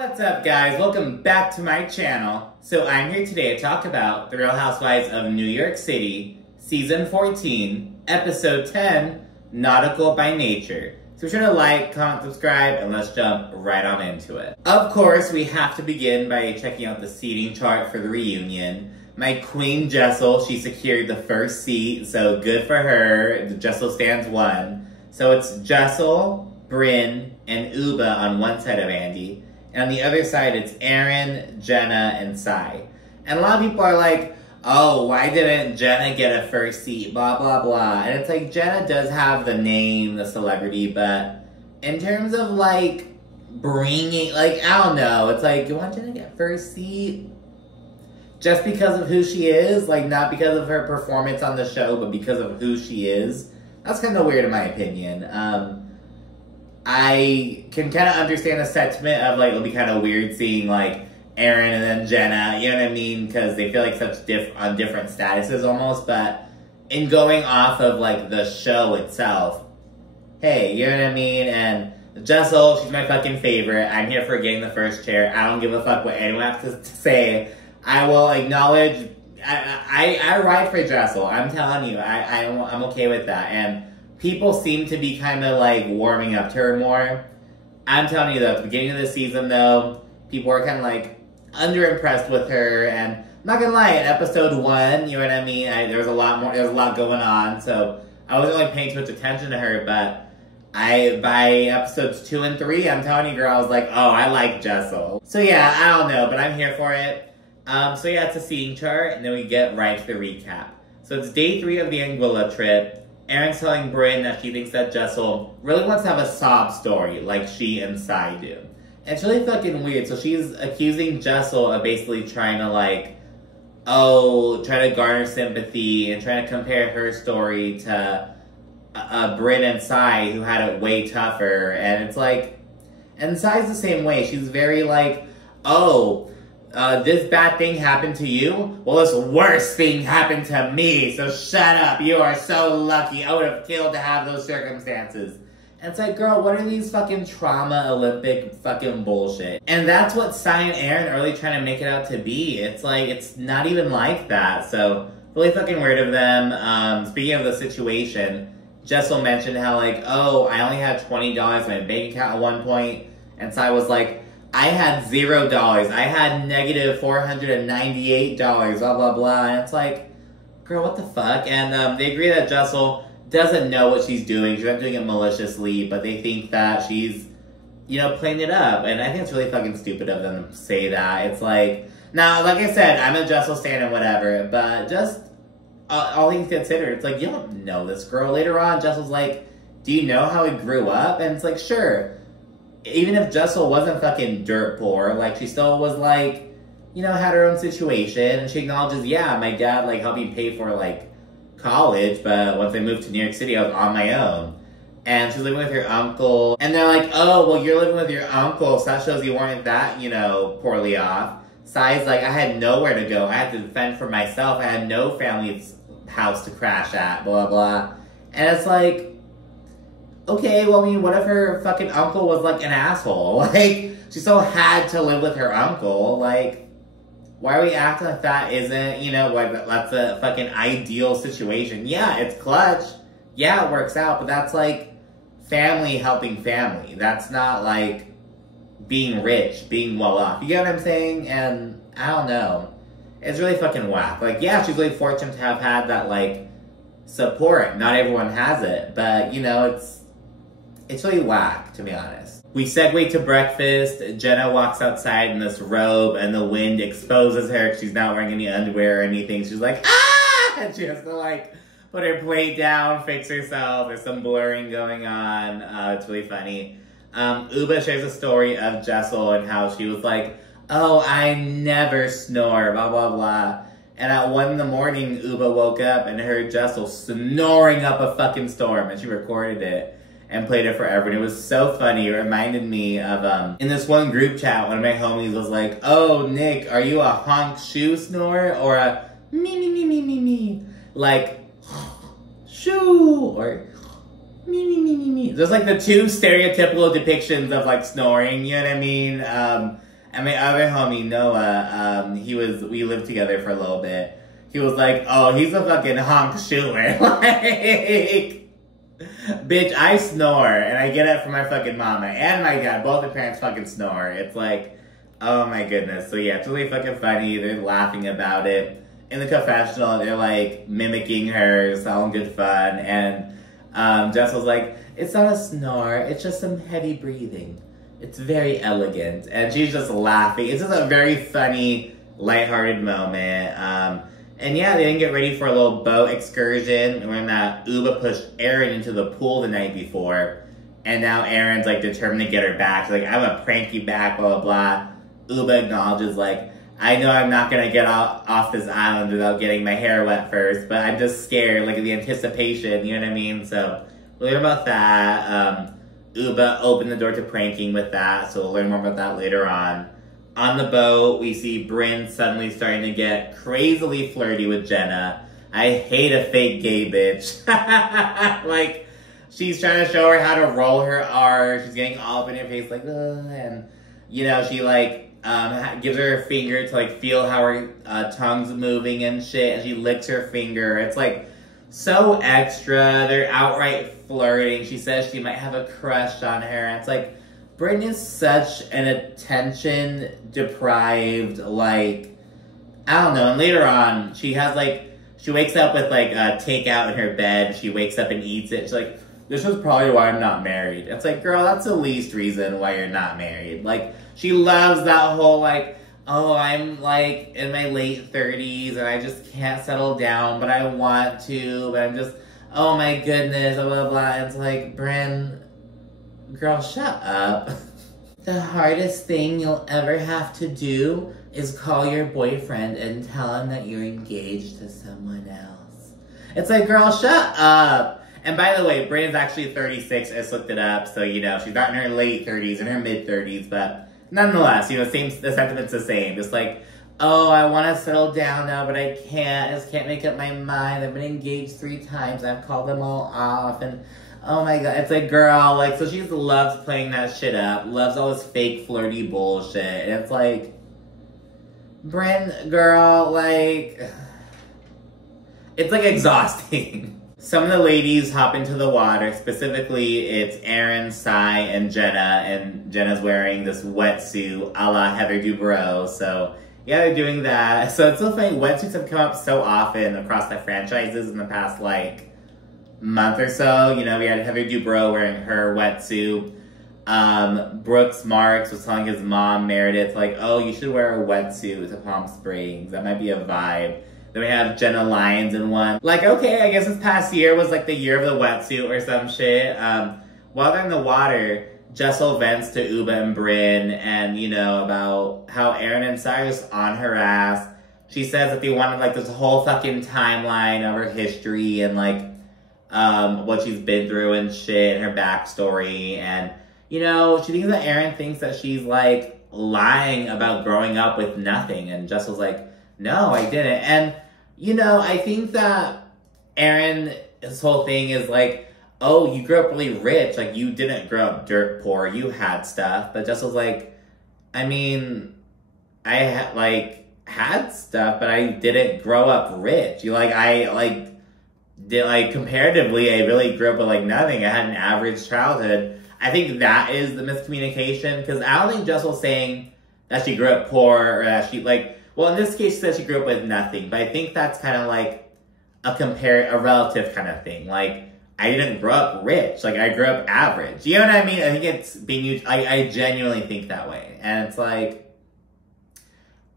What's up, guys? Welcome back to my channel. So I'm here today to talk about The Real Housewives of New York City, Season 14, Episode 10, Nautical by Nature. So be sure to like, comment, subscribe, and let's jump right on into it. Of course, we have to begin by checking out the seating chart for the reunion. My queen Jessel, she secured the first seat, so good for her. The Jessel stands one. So it's Jessel, Brynn, and Ubah on one side of Andy. And on the other side, it's Aaron, Jenna, and Sai. And a lot of people are like, oh, why didn't Jenna get a first seat, blah, blah, blah. And it's like, Jenna does have the name, the celebrity, but in terms of, like, bringing, like, I don't know. It's like, you want Jenna to get first seat? Just because of who she is? Like, not because of her performance on the show, but because of who she is? That's kind of weird in my opinion. I can kind of understand the sentiment of, like, it'll be kind of weird seeing, like, Aaron and then Jenna, you know what I mean? Because they feel like such on different statuses almost, but in going off of, like, the show itself, hey, you know what I mean? And Jessel, she's my fucking favorite. I'm here for getting the first chair. I don't give a fuck what anyone has to say. I will acknowledge, I ride for Jessel. I'm telling you, I'm okay with that. And people seem to be kind of, like, warming up to her more. I'm telling you, though, at the beginning of the season, though, people were kind of, like, underimpressed with her. And I'm not gonna lie, in episode 1, you know what I mean? There was a lot going on, so I wasn't really paying too much attention to her. But by episodes 2 and 3, I'm telling you, girl, I was like, oh, I like Jessel. So yeah, I don't know, but I'm here for it. So yeah, it's a seating chart, and then we get right to the recap. So it's day 3 of the Anguilla trip. Erin's telling Brynn that she thinks that Jessel really wants to have a sob story like she and Sai do. And it's really fucking weird. So she's accusing Jessel of basically trying to, like, try to garner sympathy and trying to compare her story to Brynn and Sai, who had it way tougher. And it's like, and Sai's the same way. She's very like, this bad thing happened to you? Well, this worst thing happened to me, so shut up. You are so lucky. I would have killed to have those circumstances. And it's like, girl, what are these fucking trauma Olympic fucking bullshit? And that's what Sai and Aaron are really trying to make it out to be. It's like, it's not even like that. So, really fucking weird of them. Speaking of the situation, Jessel mentioned how, like, oh, I only had $20 in my bank account at one point. And Sai was like, I had $0. I had negative $498, blah, blah, blah. And it's like, girl, what the fuck? And they agree that Jessel doesn't know what she's doing. She's not doing it maliciously, but they think that she's, you know, playing it up. And I think it's really fucking stupid of them to say that. It's like, now, like I said, I'm a Jessel stan and whatever, but just all things considered, it's like, you don't know this girl. Later on, Jessel's like, do you know how he grew up? And it's like, sure. Even if Jessel wasn't fucking dirt poor, like, she still was, like, you know, had her own situation, and she acknowledges, yeah, my dad, like, helped me pay for, like, college, but once I moved to New York City, I was on my own. And she's living with her uncle, and they're like, oh, well, you're living with your uncle, so that shows you weren't that, you know, poorly off. Sai's like, I had nowhere to go. I had to fend for myself. I had no family's house to crash at, blah, blah. And it's like, okay, well, I mean, what if her fucking uncle was, like, an asshole? Like, she still had to live with her uncle. Like, why are we acting like that isn't, you know, like, that's a fucking ideal situation? Yeah, it's clutch. Yeah, it works out, but that's, like, family helping family. That's not, like, being rich, being well off. You get what I'm saying? And I don't know. It's really fucking whack. Like, yeah, she's really fortunate to have had that, like, support. Not everyone has it, but, you know, it's really whack, to be honest. We segue to breakfast. Jenna walks outside in this robe, and the wind exposes her. She's not wearing any underwear or anything. She's like, ah! And she has to, like, put her plate down, fix herself. There's some blurring going on. It's really funny. Ubah shares a story of Jessel and how she was like, oh, I never snore, blah, blah, blah. And at 1 in the morning, Ubah woke up and heard Jessel snoring up a fucking storm, and she recorded it and played it for everyone. It was so funny. It reminded me of, in this one group chat, one of my homies was like, oh, Nick, are you a honk shoe snorer or a me? Like, shoo, or me. There's like the two stereotypical depictions of, like, snoring, you know what I mean? And my other homie, Noah, we lived together for a little bit. He was like, oh, he's a fucking honk shoer. Like, bitch, I snore, and I get it from my fucking mama and my dad. Both the parents fucking snore. It's like, oh my goodness. So yeah, it's really fucking funny. They're laughing about it. In the confessional, they're like mimicking her, it's all good fun. And Jessel's like, it's not a snore, it's just some heavy breathing. It's very elegant. And she's just laughing. It's just a very funny, lighthearted moment. And yeah, they didn't get ready for a little boat excursion when Ubah pushed Aaron into the pool the night before. And now Aaron's like determined to get her back. She's like, I'm gonna prank you back, blah, blah, blah. Ubah acknowledges like, I know I'm not gonna get off this island without getting my hair wet first, but I'm just scared, like the anticipation, you know what I mean? So we'll learn about that. Ubah opened the door to pranking with that, so we'll learn more about that later on. On the boat, we see Brynn suddenly starting to get crazily flirty with Jenna. I hate a fake gay bitch. Like, she's trying to show her how to roll her R. She's getting all up in her face, like, ugh. And, you know, she, like, gives her a finger to, like, feel how her tongue's moving and shit. And she licks her finger. It's, like, so extra. They're outright flirting. She says she might have a crush on her. And it's, like, Brynn is such an attention-deprived, like, I don't know. And later on, she has, like, she wakes up with, like, takeout in her bed. She wakes up and eats it. She's like, this is probably why I'm not married. It's like, girl, that's the least reason why you're not married. Like, she loves that whole, like, oh, I'm, like, in my late 30s, and I just can't settle down, but I want to, but I'm just, oh, my goodness, blah, blah, blah. And it's like, Brynn, girl, shut up. The hardest thing you'll ever have to do is call your boyfriend and tell him that you're engaged to someone else. It's like, girl, shut up. And by the way, Brynn is actually 36. I just looked it up. So, you know, she's not in her late 30s, in her mid-30s. But nonetheless, you know, the sentiment's the same. Just like, oh, I want to settle down now, but I can't. I just can't make up my mind. I've been engaged 3 times. I've called them all off. And oh my God, it's like, girl, like, so she just loves playing that shit up. Loves all this fake flirty bullshit. And it's like, Brynn, girl, like, it's like exhausting. Some of the ladies hop into the water. Specifically, it's Aaron, Sai, and Jenna. And Jenna's wearing this wetsuit a la Heather Dubrow. So, yeah, they're doing that. So, it's so funny. Wetsuits have come up so often across the franchises in the past, like, month or so. You know, we had Heather Dubrow wearing her wetsuit. Brooks Marks was telling his mom, Meredith, like, oh, you should wear a wetsuit to Palm Springs. That might be a vibe. Then we have Jenna Lyons in one. Like, okay, I guess this past year was like the year of the wetsuit or some shit. While they're in the water, Jessel vents to Ubah and Brynn and, you know, about how Aaron and Cyrus on her ass. She says that they wanted, like, this whole fucking timeline of her history and, like, what she's been through and shit, and her backstory. And, you know, she thinks that Aaron thinks that she's, like, lying about growing up with nothing. And Jessel's like, no, I didn't. And, you know, I think that Aaron, his whole thing is like, oh, you grew up really rich. Like, you didn't grow up dirt poor. You had stuff. But Jessel's like, I mean, I had stuff, but I didn't grow up rich. Comparatively, I really grew up with, like, nothing. I had an average childhood. I think that is the miscommunication. Because I don't think Jessel's saying that she grew up poor or that she, like, well, in this case, she says she grew up with nothing, but I think that's kind of like a relative kind of thing. Like, I didn't grow up rich. Like, I grew up average. You know what I mean? I think it's being used, I genuinely think that way. And it's like,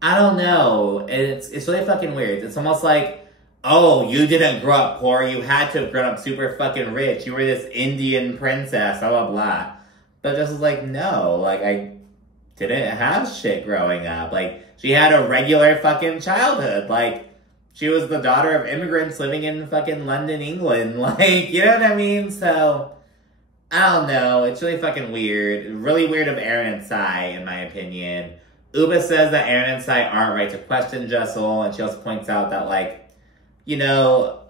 I don't know. It's really fucking weird. It's almost like, oh, you didn't grow up poor. You had to have grown up super fucking rich. You were this Indian princess, blah, blah, blah. But just like, no, like, I didn't have shit growing up. Like, she had a regular fucking childhood. Like, she was the daughter of immigrants living in fucking London, England. Like, you know what I mean? So, I don't know. It's really fucking weird. Really weird of Aaron and Sai, in my opinion. Ubah says that Aaron and Sai aren't right to question Jessel, and she also points out that, like, you know,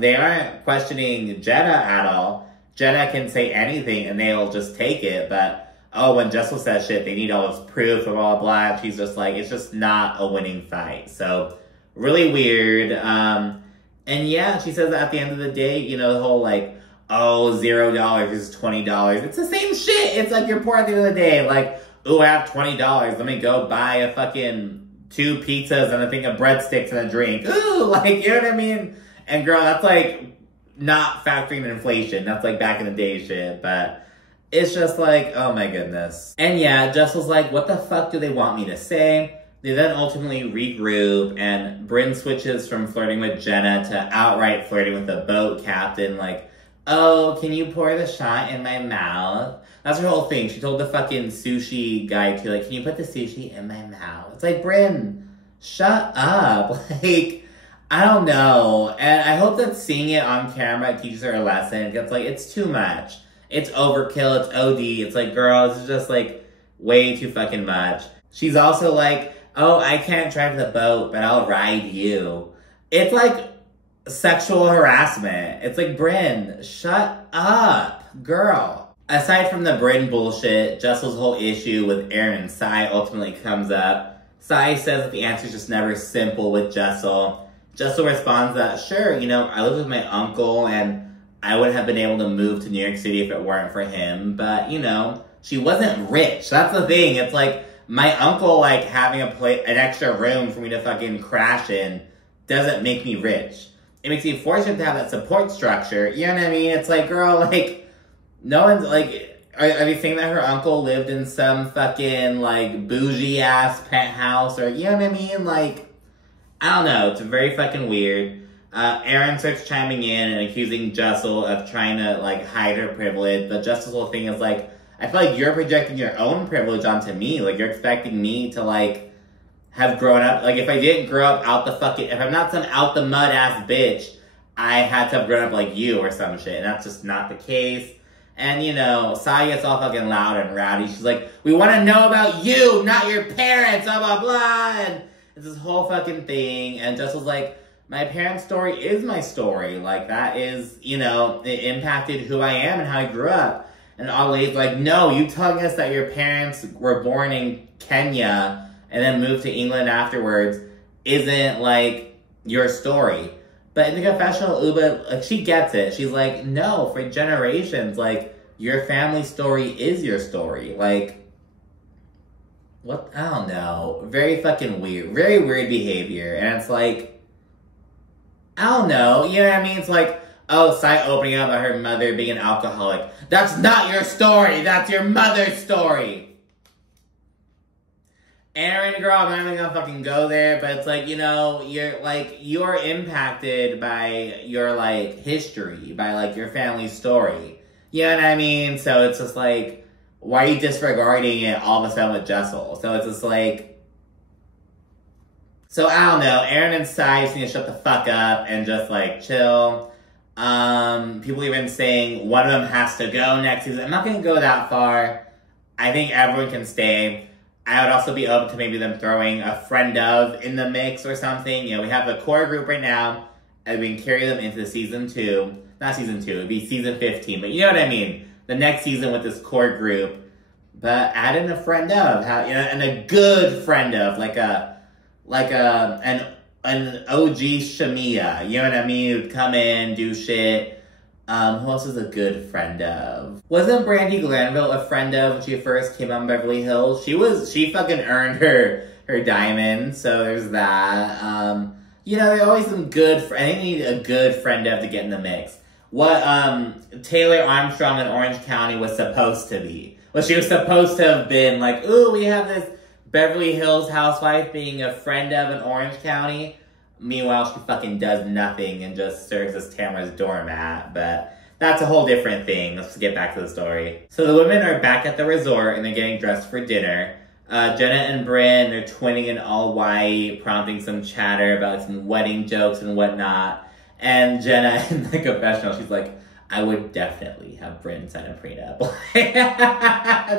they aren't questioning Jenna at all. Jenna can say anything, and they'll just take it, but oh, when Jessel says shit, they need all this proof, blah, blah, blah. And she's just like, it's just not a winning fight. So, really weird. And yeah, she says that at the end of the day, you know, the whole like, oh, $0 versus $20. It's the same shit. It's like you're poor at the end of the day. Like, ooh, I have $20. Let me go buy a fucking 2 pizzas and a thing of breadsticks and a drink. Ooh, like, you know what I mean? And girl, that's like not factoring in inflation. That's like back in the day shit. But it's just like, oh my goodness. And yeah, Jessel's like, what the fuck do they want me to say? They then ultimately regroup, and Brynn switches from flirting with Jenna to outright flirting with the boat captain. Like, oh, can you pour the shot in my mouth? That's her whole thing. She told the fucking sushi guy to, like, can you put the sushi in my mouth? It's like, Brynn, shut up. Like, I don't know. And I hope that seeing it on camera teaches her a lesson. It's like, it's too much. It's overkill. It's OD. It's like, girl, this is just, like, way too fucking much. She's also like, oh, I can't drive the boat, but I'll ride you. It's like sexual harassment. It's like, Brynn, shut up, girl. Aside from the Brynn bullshit, Jessel's whole issue with Aaron and Sai ultimately comes up. Sai says that the answer's just never simple with Jessel. Jessel responds that, sure, you know, I lived with my uncle and I wouldn't have been able to move to New York City if it weren't for him. But, you know, she wasn't rich. That's the thing. It's like, my uncle, like, having an extra room for me to fucking crash in doesn't make me rich. It makes me fortunate to have that support structure. You know what I mean? It's like, girl, like, no one's, like, are they saying that her uncle lived in some fucking, like, bougie-ass penthouse? Or, you know what I mean? Like, I don't know. It's very fucking weird. Aaron starts chiming in and accusing Jessel of trying to, like, hide her privilege. But Jessel's whole thing is, like, I feel like you're projecting your own privilege onto me. Like, you're expecting me to, like, have grown up. Like, if I didn't grow up out the fucking... If I'm not some out-the-mud-ass bitch, I had to have grown up like you or some shit. And that's just not the case. And, you know, Sai gets all fucking loud and rowdy. She's like, we want to know about you, not your parents, blah, blah, blah. And it's this whole fucking thing. And Jessel's like, my parents' story is my story. Like, that is, you know, it impacted who I am and how I grew up. And Ollie's like, no, you telling us that your parents were born in Kenya and then moved to England afterwards isn't, like, your story. But in the confessional, Ubah, like, she gets it. She's like, no, for generations, like, your family story is your story. Like, what? I don't know. Very fucking weird. Very weird behavior. And it's like, I don't know. You know what I mean? It's like, oh, Sai opening up about her mother being an alcoholic. That's not your story. That's your mother's story. Aaron, girl, I'm not even gonna fucking go there, but it's like, you know, you're impacted by your, like, history, by, like, your family's story. You know what I mean? So it's just like, why are you disregarding it all of a sudden with Jessel? So it's just like, so I don't know. Aaron and Sai just need to shut the fuck up and just, like, chill. People even saying one of them has to go next season. I'm not going to go that far. I think everyone can stay. I would also be open to maybe them throwing a friend of in the mix or something. You know, we have the core group right now, and we can carry them into season 2. Not season 2, it'd be season 15, but you know what I mean. The next season with this core group. But add in a friend of, you know, and a good friend of, an OG Shamia, you know what I mean? Who'd come in, do shit. Who else is a good friend of? Wasn't Brandy Glanville a friend of when she first came on Beverly Hills? She fucking earned her diamond, so there's that. You know, there's always some good, I think you need a good friend of to get in the mix. What, Taylor Armstrong in Orange County was supposed to be. Well, she was supposed to have been like, ooh, we have this Beverly Hills housewife being a friend of in Orange County. Meanwhile, she fucking does nothing and just serves as Tamara's doormat. But that's a whole different thing. Let's get back to the story. So the women are back at the resort and they're getting dressed for dinner. Jenna and Brynn are twinning in all white, prompting some chatter about some wedding jokes and whatnot. And Jenna, in the confessional, she's like, I would definitely have Brynn sign a prenup.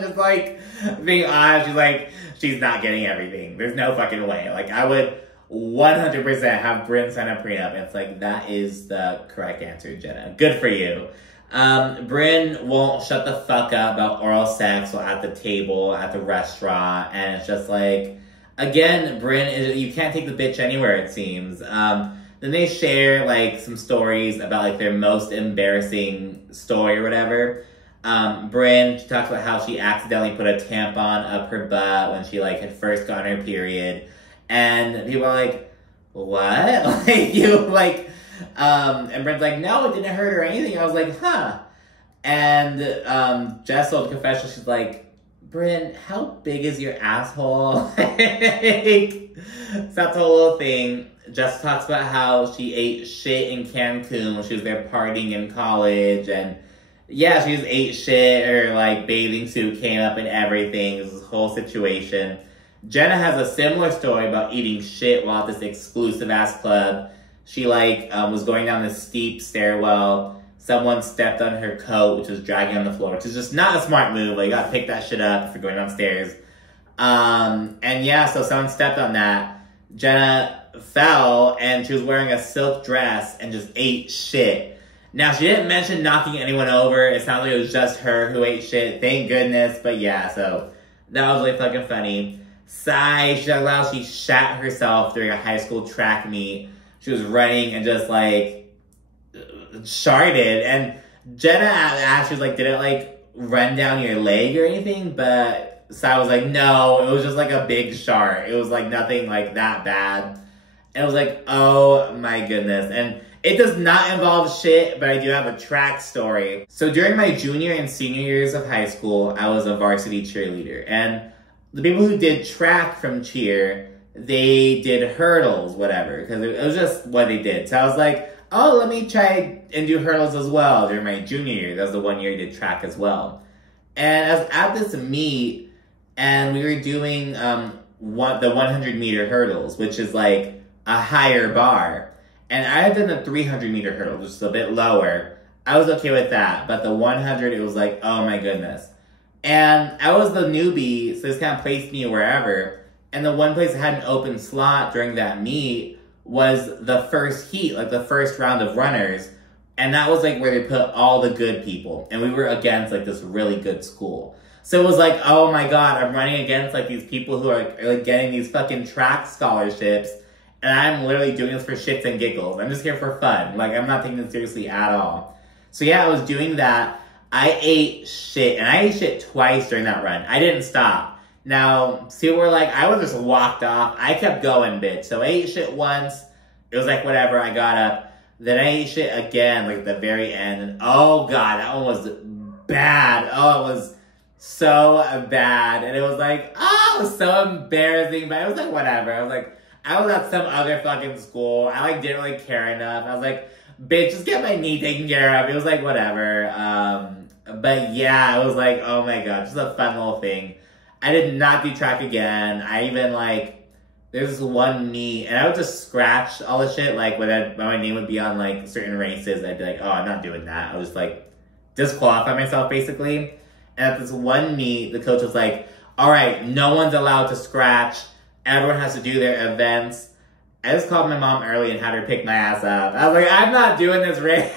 Just like, being honest, she's like, she's not getting everything. There's no fucking way. Like, I would 100% have Brynn sign a prenup. And it's like, that is the correct answer, Jenna. Good for you. Bryn won't shut the fuck up about oral sex while at the table, at the restaurant, and it's just like, again, Bryn, you can't take the bitch anywhere, it seems. Then they share, like, some stories about, like, their most embarrassing story or whatever. Bryn, she talks about how she accidentally put a tampon up her butt when she, like, had first gotten her period. And people are like, what? Like, you, like... and Brent's like, no, it didn't hurt or anything. I was like, huh. And Jessel, the confessional, she's like, Brent, how big is your asshole? Like, so that's a whole little thing. Jessel talks about how she ate shit in Cancun when she was there partying in college. And yeah, she just ate shit. Her, like, bathing suit came up and everything. It was this whole situation. Jenna has a similar story about eating shit while at this exclusive-ass club. She, like, was going down this steep stairwell. Someone stepped on her coat, which was dragging on the floor, which is just not a smart move. Like, you gotta pick that shit up if you're going downstairs. And yeah, so someone stepped on that. Jenna fell, and she was wearing a silk dress and just ate shit. Now, she didn't mention knocking anyone over. It sounded like it was just her who ate shit. Thank goodness. But yeah, so that was really fucking funny. Sai, she talked about how she shat herself during a high school track meet. She was running and just, like, sharted. And Jenna asked, she was like, did it, like, run down your leg or anything? But Sai was like, no, it was just, like, a big shart. It was, like, nothing, like, that bad. And I was like, oh, my goodness. And it does not involve shit, but I do have a track story. So during my junior and senior years of high school, I was a varsity cheerleader. And the people who did track from cheer, they did hurdles, whatever, because it was just what they did. So I was like, oh, let me try and do hurdles as well during my junior year. That was the 1 year I did track as well. And I was at this meet, and we were doing the 100-meter hurdles, which is like a higher bar. And I had done the 300-meter hurdle, which is a bit lower. I was okay with that, but the 100, it was like, oh my goodness. And I was the newbie, so this kind of placed me wherever. And the one place that had an open slot during that meet was the first heat, like the first round of runners. And that was like where they put all the good people. And we were against like this really good school. So it was like, oh my God, I'm running against like these people who are like getting these fucking track scholarships. And I'm literally doing this for shits and giggles. I'm just here for fun. Like, I'm not taking it seriously at all. So yeah, I was doing that. I ate shit. And I ate shit twice during that run. I didn't stop. Now, see, we're like, I was just walked off. I kept going, bitch. So I ate shit once. It was like, whatever, I got up. Then I ate shit again, like at the very end. And oh God, that one was bad. Oh, it was so bad. And it was like, oh, it was so embarrassing. But it was like, whatever. I was like, I was at some other fucking school. I like didn't really care enough. I was like, bitch, just get my knee taken care of. It was like, whatever. But yeah, it was like, oh my God, just a fun little thing. I did not do track again. I even, like, there's this one meet, and I would just scratch all the shit, like, when my name would be on, like, certain races, I'd be like, oh, I'm not doing that. I would just, like, disqualify myself, basically. And at this one meet, the coach was like, all right, no one's allowed to scratch. Everyone has to do their events. I just called my mom early and had her pick my ass up. I was like, I'm not doing this race.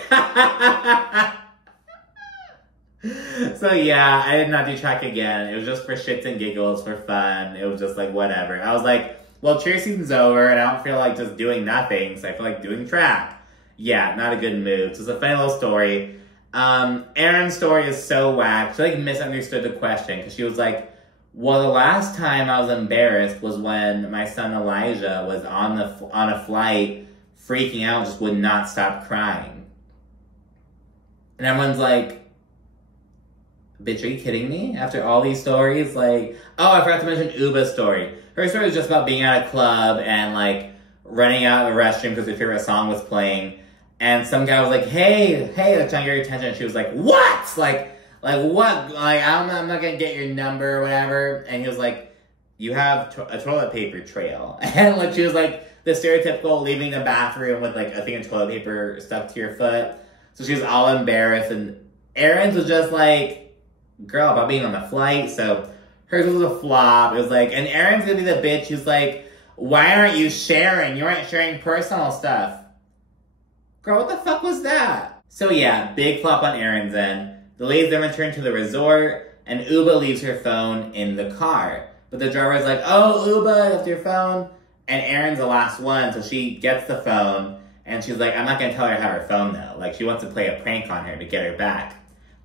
So yeah, I did not do track again. It was just for shits and giggles, for fun. It was just like, whatever. I was like, well, cheer season's over, and I don't feel like just doing nothing, so I feel like doing track. Yeah, not a good move. So it's a funny little story. Erin's story is so whack. She, like, misunderstood the question, because she was like, well, the last time I was embarrassed was when my son Elijah was on a flight, freaking out, just would not stop crying. And everyone's like, bitch, are you kidding me? After all these stories, like, oh, I forgot to mention Ubah's story. Her story was just about being at a club and, like, running out of the restroom because her favorite song was playing. And some guy was like, hey, like, trying to get your attention. And she was like, what? Like what? Like, I'm not gonna get your number or whatever. And he was like, you have a toilet paper trail. And, like, she was like, the stereotypical leaving the bathroom with, like, a thing of toilet paper stuck to your foot. So she was all embarrassed. And Erin's was just like, girl, about being on the flight. So hers was a flop. It was like, and Erin's gonna be the bitch who's like, why aren't you sharing? You aren't sharing personal stuff. Girl, what the fuck was that? So yeah, big flop on Aaron's end. The ladies then return to the resort, and Ubah leaves her phone in the car. But the driver's like, oh, Ubah, you left your phone? And Erin's the last one, so she gets the phone, and she's like, I'm not gonna tell her to have her phone though. Like, she wants to play a prank on her to get her back.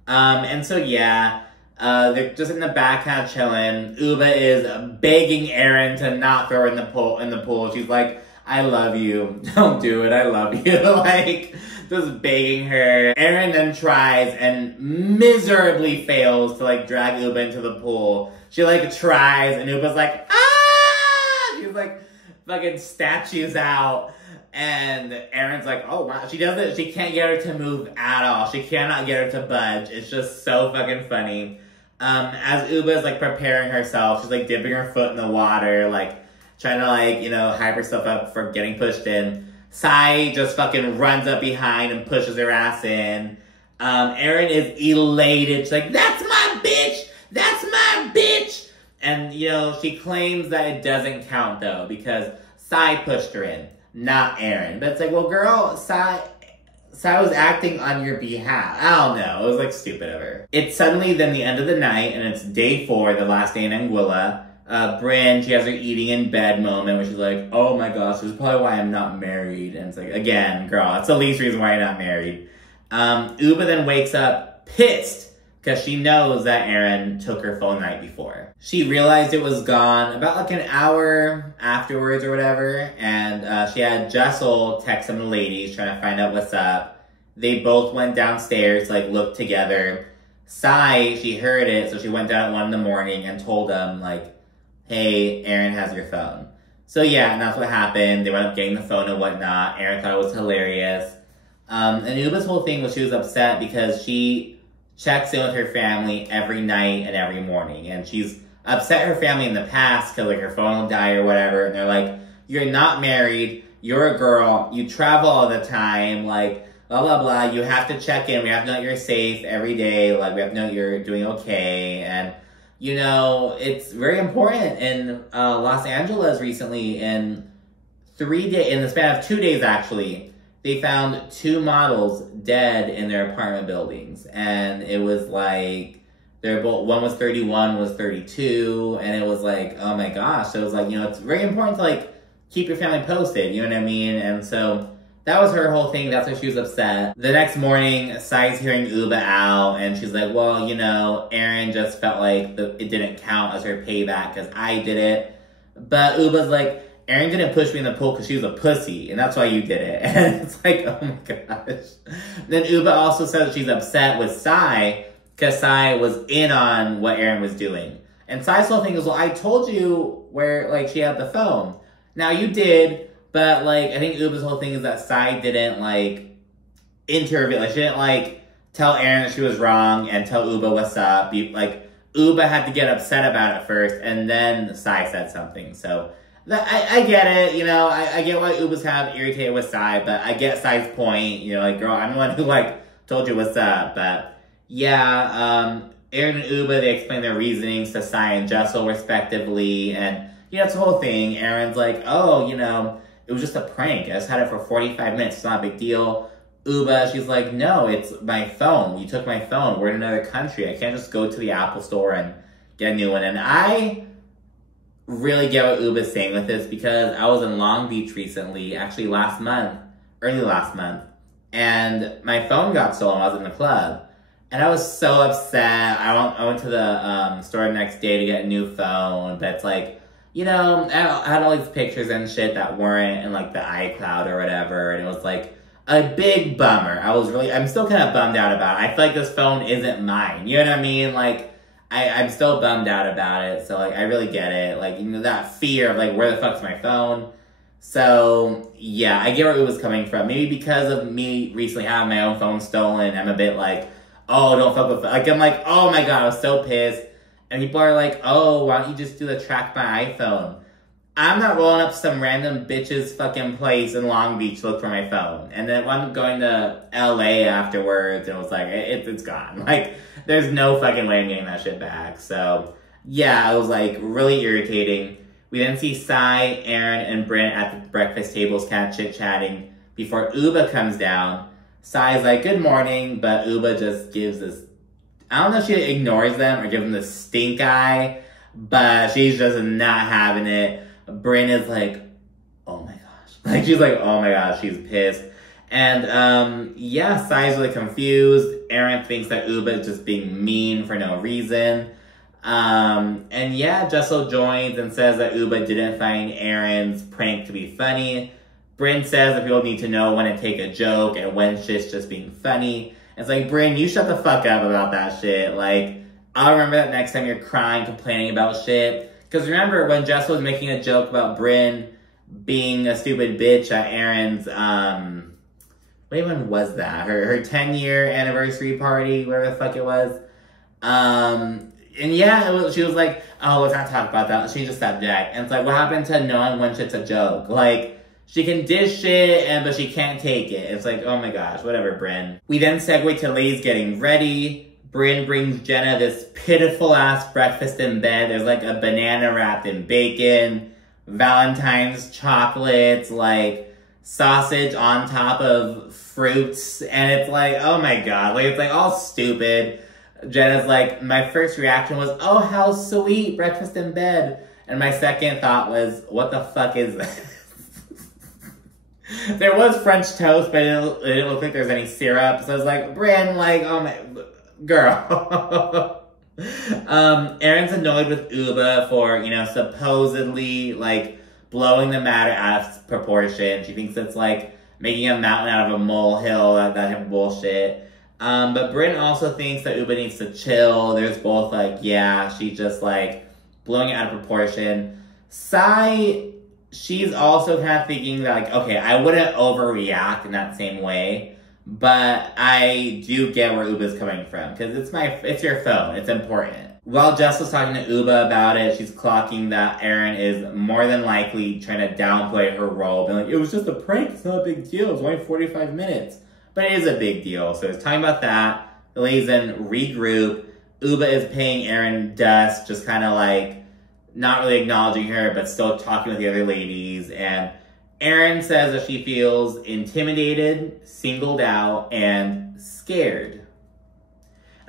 And so yeah, they're just in the back kind of chilling. Ubah is begging Erin to not throw her in the pool. She's like, I love you. Don't do it. I love you. Like, just begging her. Erin then tries and miserably fails to, like, drag Ubah into the pool. She, like, tries, and Ubah's like, ah! She's, like, fucking statues out. And Erin's like, oh, wow. She doesn't, she can't get her to move at all. She cannot get her to budge. It's just so fucking funny. As Ubah's, like, preparing herself, she's, like, dipping her foot in the water, like, trying to, like, you know, hype herself up for getting pushed in. Sai just fucking runs up behind and pushes her ass in. Erin is elated. She's like, that's my bitch! That's my bitch! And, you know, she claims that it doesn't count, though, because Sai pushed her in, not Erin. But it's like, well, girl, Sai was acting on your behalf. I don't know. It was, like, stupid of her. It's suddenly then the end of the night, and it's day 4, the last day in Anguilla. Brynn, she has her eating in bed moment where she's like, oh my gosh, this is probably why I'm not married. And it's like, again, girl, that's the least reason why you're not married. Ubah then wakes up pissed because she knows that Erin took her phone the night before. She realized it was gone about like an hour afterwards or whatever, and she had Jessel text some of the ladies trying to find out what's up. They both went downstairs to like look together. Sai, she heard it, so she went down at 1 in the morning and told them like, hey, Erin has your phone. So yeah, and that's what happened. They went up getting the phone and whatnot. Erin thought it was hilarious. And Ubah's whole thing was she was upset because she checks in with her family every night and every morning. And she's upset her family in the past because like her phone will die or whatever. And they're like, you're not married. You're a girl. You travel all the time. Like, blah, blah, blah. You have to check in. We have to know you're safe every day. Like, we have to know you're doing okay. And you know, it's very important in Los Angeles recently, in the span of 2 days actually, they found 2 models dead in their apartment buildings. And it was like, one was 31, one was 32, and it was like, oh my gosh. So it was like, you know, it's very important to like, keep your family posted, you know what I mean? And so, that was her whole thing. That's why she was upset. The next morning, Sai's hearing Ubah out, and she's like, well, you know, Erin just felt like it didn't count as her payback because I did it. But Ubah's like, Erin didn't push me in the pool because she was a pussy, and that's why you did it. And it's like, oh my gosh. Then Ubah also says she's upset with Sai because Sai was in on what Erin was doing. And Sai's whole thing is, well, I told you where, like, she had the phone. Now, you did. But, like, I think Ubah's whole thing is that Sai didn't, like, intervene. Like, she didn't, like, tell Erin that she was wrong and tell Ubah what's up. Like, Ubah had to get upset about it first, and then Sai said something. So, I get it, you know. I get why Ubah's kind of irritated with Sai, but I get Sai's point. You know, like, girl, I'm the one who, like, told you what's up. But, yeah, Erin and Ubah, they explain their reasonings to Sai and Jessel, respectively. And, you know, it's the whole thing. Erin's like, oh, you know, it was just a prank. I just had it for 45 minutes. It's not a big deal. Ubah, she's like, no, it's my phone. You took my phone. We're in another country. I can't just go to the Apple store and get a new one. And I really get what Ubah's saying with this because I was in Long Beach recently, actually early last month, and my phone got stolen while I was in the club. And I was so upset. I went to the store the next day to get a new phone, but it's like, you know, I had all these pictures and shit that weren't in, like, the iCloud or whatever, and it was, like, a big bummer. I'm still kind of bummed out about it. I feel like this phone isn't mine, you know what I mean? Like, I'm still bummed out about it, so, like, I really get it. Like, you know, that fear of, like, where the fuck's my phone? So, yeah, I get where it was coming from. Maybe because of me recently having my own phone stolen, I'm a bit like, oh, don't fuck with, like, I'm like, oh my god, I was so pissed. And people are like, oh, why don't you just do the track my iPhone? I'm not rolling up some random bitch's fucking place in Long Beach to look for my phone. And then when I'm going to LA afterwards, it was like, it's gone. Like, there's no fucking way I'm getting that shit back. So, yeah, it was like really irritating. We then see Sai, Erin, and Brynn at the breakfast tables kind of chit-chatting before Ubah comes down. Sai's like, good morning, but Ubah just gives this, I don't know if she ignores them or gives them the stink eye, but she's just not having it. Bryn is like, oh my gosh. Like, she's like, oh my gosh, she's pissed. And, yeah, Sai's really confused. Aaron thinks that Ubah is just being mean for no reason. And yeah, Jessel joins and says that Ubah didn't find Aaron's prank to be funny. Bryn says that people need to know when to take a joke and when shit's just being funny. And it's like, Bryn, you shut the fuck up about that shit. Like, I'll remember that next time you're crying, complaining about shit. Because remember when Jessel was making a joke about Bryn being a stupid bitch at Aaron's, what even was that? Her 10-year anniversary party, whatever the fuck it was. And yeah, she was like, oh, let's not talk about that. Let's change the subject. And it's like, what happened to knowing when shit's a joke? Like, she can dish shit, but she can't take it. It's like, oh my gosh, whatever, Bryn. We then segue to ladies getting ready. Bryn brings Jenna this pitiful-ass breakfast in bed. There's like a banana wrapped in bacon, Valentine's chocolates, like sausage on top of fruits. And it's like, oh my god, like, it's like all stupid. Jenna's like, my first reaction was, oh, how sweet, breakfast in bed. And my second thought was, what the fuck is this? There was French toast, but it didn't look like there was any syrup. So I was like, Bryn, like, oh my, girl. Aaron's annoyed with Ubah for, you know, supposedly, like, blowing the matter out of proportion. She thinks it's like making a mountain out of a molehill, that type of bullshit. But Bryn also thinks that Ubah needs to chill. There's both like, yeah, she's just like blowing it out of proportion. Sai, she's also kind of thinking that like, okay, I wouldn't overreact in that same way, but I do get where Ubah's coming from because it's your phone. It's important. While Jessel's talking to Ubah about it, she's clocking that Aaron is more than likely trying to downplay her role, being like, it was just a prank, it's not a big deal, it's only 45 minutes. But it is a big deal, so it's talking about that. The ladies then regroup. Ubah is paying Aaron dust, just kind of like, not really acknowledging her, but still talking with the other ladies. And Aaron says that she feels intimidated, singled out, and scared.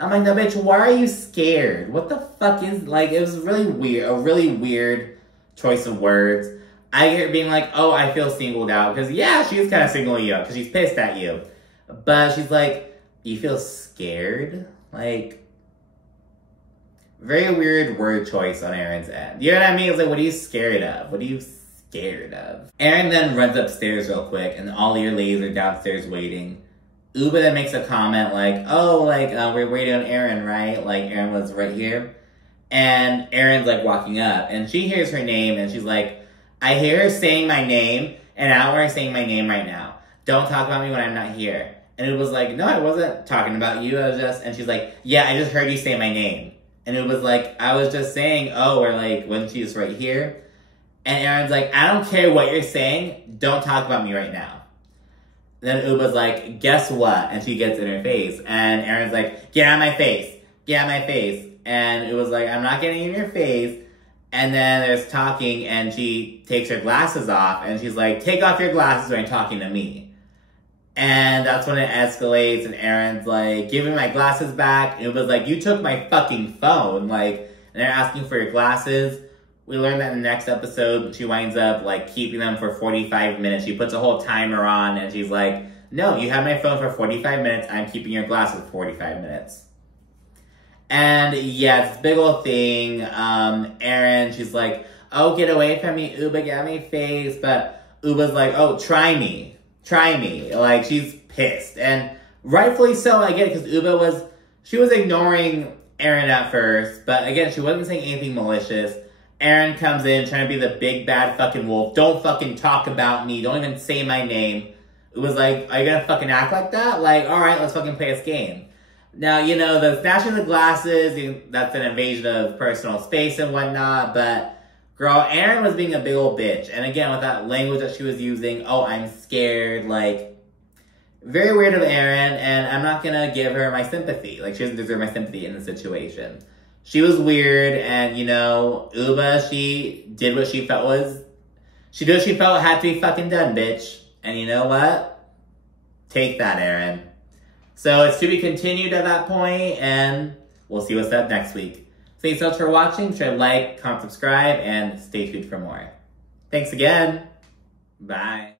I'm like, no, bitch, why are you scared? What the fuck is, like, it was really weird, a really weird choice of words. I get her being like, oh, I feel singled out, because yeah, she's kind of singling you out, because she's pissed at you. But she's like, you feel scared? Like, very weird word choice on Aaron's end. You know what I mean? It's like, what are you scared of? What are you scared of? Aaron then runs upstairs real quick, and all your ladies are downstairs waiting. Ubah then makes a comment like, oh, like, we're waiting on Aaron, right? Like, Aaron was right here. And Aaron's, like, walking up. And she hears her name, and she's like, I hear her saying my name, and I don't want her saying my name right now. Don't talk about me when I'm not here. And it was like, no, I wasn't talking about you. I was just, and she's like, yeah, I just heard you say my name. And it was like, I was just saying, oh, or like, when she's right here. And Aaron's like, I don't care what you're saying. Don't talk about me right now. Then Ubah's like, guess what? And she gets in her face. And Aaron's like, get out of my face. Get out of my face. And it was like, I'm not getting in your face. And then there's talking, and she takes her glasses off. And she's like, take off your glasses when you're talking to me. And that's when it escalates. And Aaron's like, give me my glasses back. And Ubah's like, you took my fucking phone. Like, and they're asking for your glasses. We learned that in the next episode, she winds up, like, keeping them for 45 minutes. She puts a whole timer on, and she's like, no, you have my phone for 45 minutes. I'm keeping your glasses for 45 minutes. And, yeah, it's a big old thing. Aaron, she's like, oh, get away from me, Ubah, get out of my face. But Ubah's like, oh, try me. Try me. Like, she's pissed. And rightfully so, I get it, because Ubah she was ignoring Aaron at first. But, again, she wasn't saying anything malicious. Aaron comes in trying to be the big bad fucking wolf. Don't fucking talk about me. Don't even say my name. It was like, are you gonna fucking act like that? Like, alright, let's fucking play this game. Now, you know, the snatching the glasses, that's an invasion of personal space and whatnot, but girl, Aaron was being a big old bitch. And again, with that language that she was using, oh, I'm scared, like, very weird of Aaron, and I'm not gonna give her my sympathy. Like, she doesn't deserve my sympathy in the situation. She was weird, and, you know, Ubah, she did what she felt had to be fucking done, bitch. And you know what? Take that, Aaron. So it's to be continued at that point, and we'll see what's up next week. Thanks so much for watching. Be sure to like, comment, subscribe, and stay tuned for more. Thanks again. Bye.